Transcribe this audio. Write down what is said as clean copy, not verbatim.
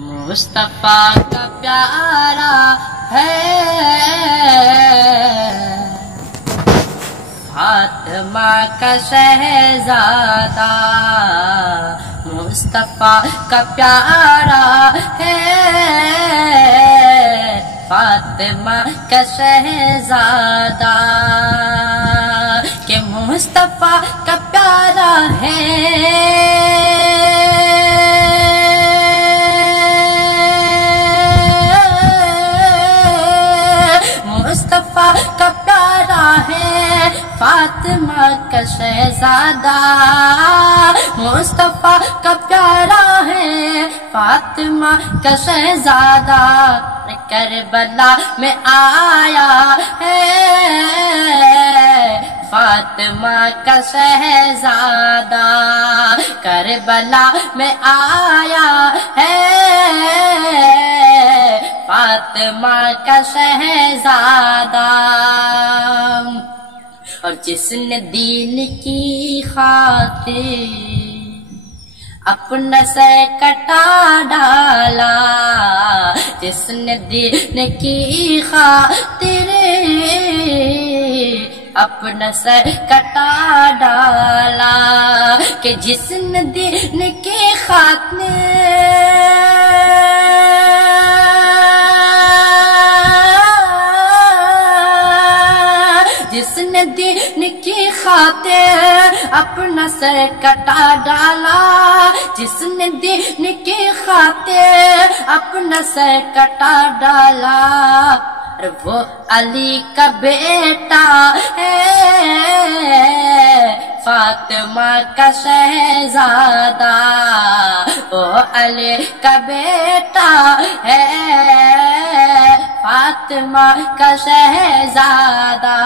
مصطفیٰ کا پیارا ہے فاطمہ کا شہزادہ، مصطفیٰ کا پیارا ہے فاطمہ کا شہزادہ، کہ مصطفیٰ کا پیارا ہے مصطفیٰ کا پیارا ہے فاطمہ کا شہزادہ، مصطفیٰ کا پیارا ہے فاطمہ کا شہزادہ، کربلا میں آیا ہے فاطمہ کا شہزادہ، کربلا میں آیا ہے فاطمہ کا شہزادہ، اور جس نے دین کی خاطر اپنا سر کٹا ڈالا، جس نے دین کی خاطر اپنا سر کٹا ڈالا، کہ جس نے دین کی خاطر جس نے دین کی خاطر اپنا سر کٹا ڈالا، جس نے دین کی خاطر اپنا سر کٹا ڈالا، وہ علی کا بیٹا ہے فاطمہ کا شہزادہ، وہ علی کا بیٹا ہے فاطمہ کا شہزادہ۔